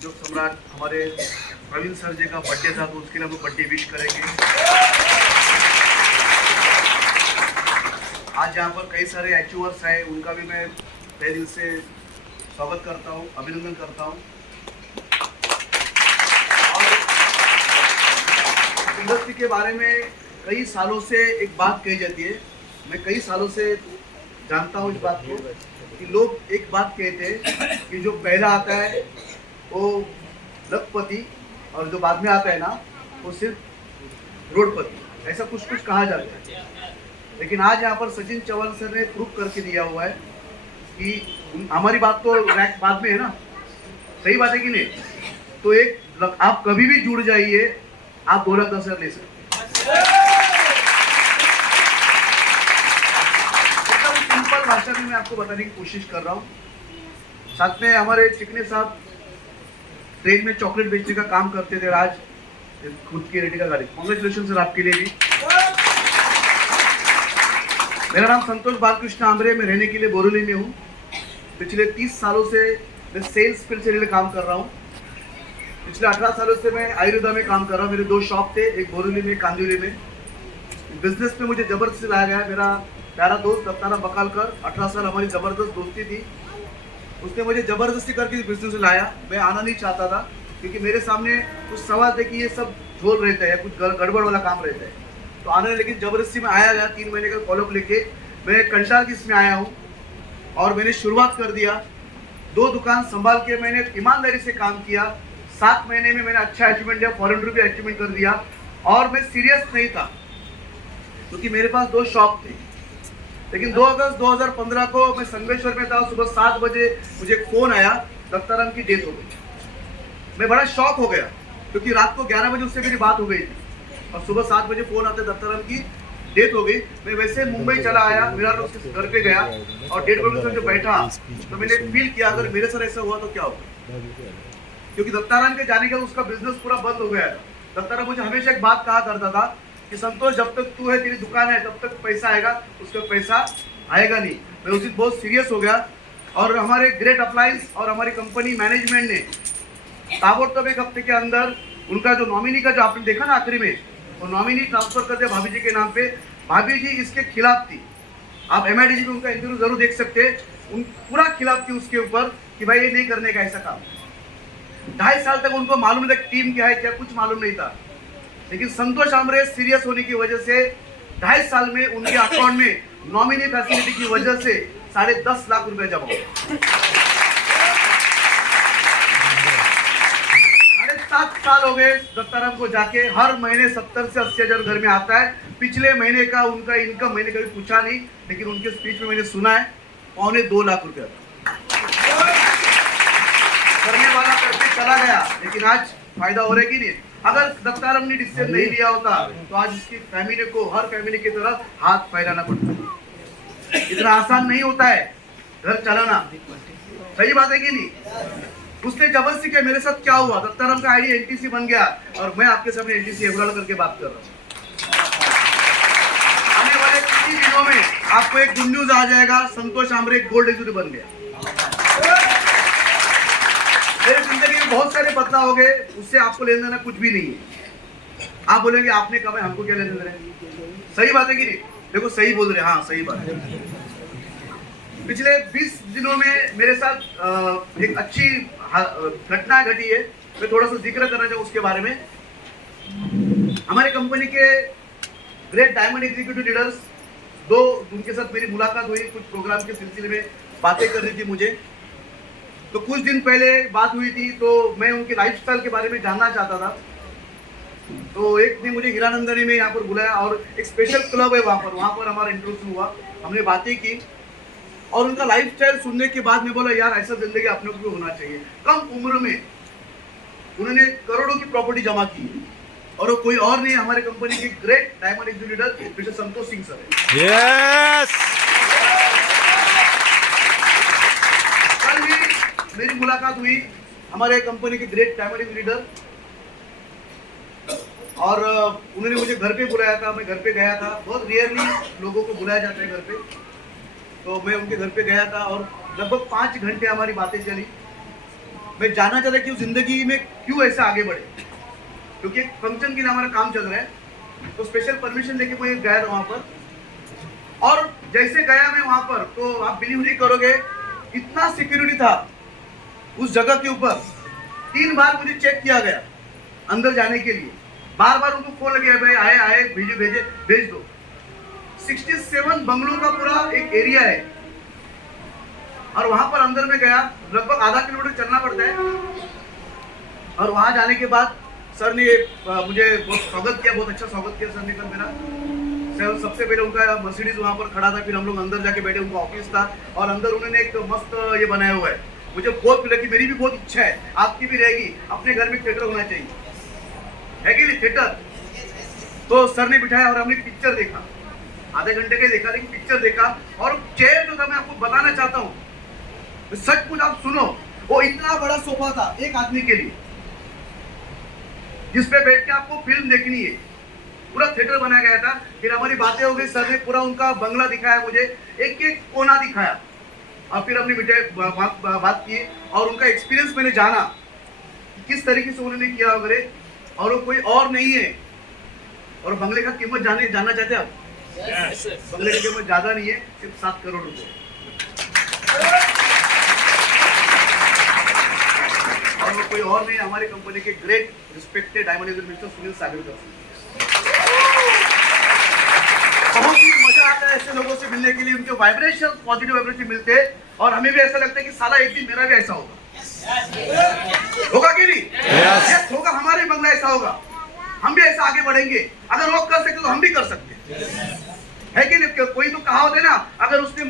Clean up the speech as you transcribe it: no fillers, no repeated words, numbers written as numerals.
उद्योग सम्राट हमारे प्रवीण सर जी का बर्थडे था, तो उसके लिए हम बर्थडे विश करेंगे। आज यहाँ पर कई सारे अचीवर्स हैं, उनका भी मैं तहे दिल से स्वागत करता हूँ, अभिनंदन करता हूँ। और इंडस्ट्री के बारे में कई सालों से एक बात कही जाती है, मैं कई सालों से जानता हूँ इस बात को, कि लोग एक बात कहते हैं कि जो पहला आता है वो लखपति और जो बाद में आता है ना वो सिर्फ रोडपति, ऐसा कुछ कुछ कहा जाता है। लेकिन आज यहाँ पर सचिन चौहान सर ने प्रूव करके दिया हुआ है कि हमारी बात तो रैक बाद में है ना, सही बात है कि नहीं। तो एक आप कभी भी जुड़ जाइए, आप 2,10,000 ले सकते एकदम सिंपल भाषा में मैं आपको बताने की कोशिश कर रहा हूँ। साथ में हमारे चिकने साहब ट्रेन में चॉकलेट बेचने का काम करते थे, राज खुद की रेडी का गाड़ी। कांग्रेचुलेशन सर आपके लिए भी। मेरा नाम संतोष बालकृष्ण आमरे, मैं रहने के लिए बोरीवली में हूँ। पिछले 30 सालों से मैं सेल्स फील्ड से रिलेटेड काम कर रहा हूँ। पिछले 18 सालों से मैं आयुर्वेदा में काम कर रहा हूँ। मेरे 2 शॉप थे, एक बोरीवली में, कांदिवली में। बिजनेस में मुझे जबरदस्ती लाया गया। मेरा प्यारा दोस्त दत्ताराम बकालकर, 18 साल हमारी जबरदस्त दोस्ती थी, उसने मुझे जबरदस्ती करके इस बिजनेस में लाया। मैं आना नहीं चाहता था, क्योंकि मेरे सामने कुछ सवाल थे कि ये सब झोल रहता है या कुछ गड़बड़ वाला काम रहता है, तो आने, लेकिन जबरदस्ती में आया गया। 3 महीने का फॉलोअप लेके मैं कंटाल की इसमें आया हूँ और मैंने शुरुआत कर दिया। 2 दुकान संभाल के मैंने ईमानदारी से काम किया। 7 महीने में मैंने अच्छा अचीवमेंट दिया, फॉरेन भी अचीवमेंट कर दिया। और मैं सीरियस नहीं था, क्योंकि मेरे पास 2 शॉप थे। लेकिन 2 अगस्त 2015 को मैं संगमेश्वर में था। सुबह 7 बजे मुझे फोन आया, दत्ताराम की डेथ हो गई। मैं बड़ा शॉक हो गया, क्योंकि रात को 11 बजे उससे मेरी बात हो गई थी और सुबह 7 बजे फोन आते दत्ताराम की डेथ हो गई। मैं वैसे मुंबई चला आया, मेरा उसके घर पे गया और डेढ़ बजे से जो बैठा, तो मैंने फील किया अगर मेरे साथ ऐसा हुआ तो क्या होगा, क्योंकि दत्ताराम के जाने के बाद उसका बिजनेस पूरा बंद हो गया था। दत्ताराम मुझे हमेशा एक बात कहा करता था कि संतोष, जब तक तू है, तेरी दुकान है, तब तक पैसा आएगा, उसका पैसा आएगा नहीं। मैं उस दिन बहुत सीरियस हो गया और हमारे ग्रेट अप्लायंस और हमारी कंपनी मैनेजमेंट ने ताबड़तोड़ एक हफ्ते के अंदर उनका जो नॉमिनी का जो आपने देखा ना आखिरी में, वो नॉमिनी ट्रांसफर कर दिया भाभी जी के नाम पे। भाभी जी इसके खिलाफ थी, आप MIDG में उनका इंटरव्यू जरूर देख सकते हैं। उन पूरा खिलाफ थी उसके ऊपर कि भाई ये नहीं करने का ऐसा काम। 2.5 साल तक उनको मालूम नहीं था टीम क्या है, क्या कुछ मालूम नहीं था। लेकिन संतोष आमरे सीरियस होने की वजह से 2.5 साल में उनके अकाउंट में नॉमिनी फैसिलिटी की वजह से 10.5 लाख रुपए जमा हुए। 7 साल हो गए दत्ताराम को जाके, हर महीने 70 से 80 हजार घर में आता है। पिछले महीने का उनका इनकम मैंने कभी पूछा नहीं, लेकिन उनके स्पीच में मैंने सुना है 2.25 लाख रुपया करने वाला करके चला गया। लेकिन आज फायदा हो रहा है कि नहीं? अगर दत्ताराम ने डिसीजन नहीं लिया होता तो आज इसकी फैमिली को, हर फैमिली की तरह हाथ फैलाना पड़ता। इतना आसान नहीं होता है घर चलाना, सही बात है कि नहीं? उसने जबरदस्ती किया। मेरे साथ क्या हुआ, दत्ताराम का आईडी NTC बन गया और मैं आपके सामने NTC एवराल करके बात कर रहा हूँ। आने वाले कुछ ही दिनों में आपको एक गुड न्यूज आ जाएगा, संतोष आमरे गोल्ड एग्जीक्यूटिव बन गया। मेरी जिंदगी में बहुत सारे बदलाव हो गए, उससे आपको लेना देना कुछ भी नहीं है। आप बोलेंगे आपने कहा है, हमको क्या लेना देना है? सही बात है कि नहीं? देखो सही बोल रहे, हाँ सही बात है। पिछले 20 दिनों में मेरे साथ एक अच्छी घटना घटी है, मैं थोड़ा सा जिक्र करना चाहूँ उसके बारे में। हमारी कंपनी के ग्रेट डायमंड एग्जीक्यूटिव लीडर्स 2, उनके साथ मेरी मुलाकात हुई, कुछ प्रोग्राम के सिलसिले में बातें कर रही थी मुझे। तो कुछ दिन पहले बात हुई थी, तो मैं उनके लाइफस्टाइल के बारे में जानना चाहता था। तो एक दिन मुझे हीरानंदनी में यहाँ पर बुलाया और एक स्पेशल क्लब है वहाँ पर हमारा इंट्रोडक्शन हुआ, हमने बातें की और उनका लाइफस्टाइल सुनने के बाद मैं बोला यार ऐसा जिंदगी अपने को भी होना चाहिए। कम उम्र में उन्होंने करोड़ों की प्रॉपर्टी जमा की और वो कोई और नहीं, हमारे कंपनी के great diamond executive leader mister Santosh Singh sir है। यस। कल भी मेरी मुलाकात हुई हमारे कंपनी के ग्रेट डायमंड एग्जीक्यूटिव लीडर, और उन्होंने मुझे घर पे बुलाया था। मैं घर पे गया था, बहुत रेयरली लोगों को बुलाया जाता है घर पे, तो मैं उनके घर पे गया था और लगभग 5 घंटे हमारी बातें चली। मैं जानना चाहता कि जिंदगी में क्यों ऐसे आगे बढ़े, क्योंकि एक फंक्शन के लिए हमारा काम चल रहा है, तो स्पेशल परमिशन लेके मैं गया था वहाँ पर। और जैसे गया मैं वहाँ पर, तो आप बिलीव नहीं करोगे, इतना सिक्योरिटी था उस जगह के ऊपर। 3 बार मुझे चेक किया गया अंदर जाने के लिए, बार बार उनको फोन लगे, भाई आए भेज दो। 67 बंगलों का पूरा एक एरिया है, और वहां पर अंदर में गया, लगभग आधा किलोमीटर चलना पड़ता है। और वहां जाने के बाद सर ने मुझे बहुत स्वागत किया, बहुत अच्छा स्वागत किया सर ने कल मेरा। सर सबसे पहले उनका मर्सिडीज वहां पर खड़ा था, फिर हम लोग अंदर जाके बैठे, उनका ऑफिस था, और अंदर उन्होंने एक मस्त ये बनाया हुआ है। मुझे बहुत लगी, मेरी भी बहुत इच्छा है, आपकी भी रहेगी, अपने घर में थिएटर होना चाहिए, है कि नहीं थिएटर। तो सर ने बिठाया और हमने पिक्चर देखा, आधे घंटे का देखा, लेकिन पिक्चर देखा। और चेयर जो था, मैं आपको बताना चाहता हूँ, सच कुछ आप सुनो, वो इतना बड़ा सोफा था एक आदमी के लिए, जिसपे बैठ के आपको फिल्म देखनी है, पूरा थिएटर बनाया गया था। फिर हमारी बातें हो गई, सर ने पूरा उनका बंगला दिखाया मुझे, एक एक कोना दिखाया, और फिर हमने बात की, और उनका एक्सपीरियंस मैंने जाना कि किस तरीके से उन्होंने किया वगैरह, और वो कोई और नहीं है। और बंगले का कीमत जानना चाहते हैं आप? बंगले की कीमत ज्यादा नहीं है, सिर्फ 7 करोड़ रुपए। और वो कोई और नहीं, हमारी कंपनी के great respected diamond mister Sunil Sagarkar. बहुत ही मजा आता है ऐसे लोगों से मिलने के लिए, उनके वाइब्रेशन, पॉजिटिव वाइब्रेशन मिलते हैं, और हमें भी ऐसा लगता है कि साला एक दिन मेरा भी ऐसा होगा। होगा कि नहीं? yes, होगा, हमारे बंगला ऐसा होगा, हम भी ऐसा आगे बढ़ेंगे। अगर वो कर सकते तो हम भी कर सकते हैं, है कि नहीं? कोई तो कहावत है ना, अगर उसने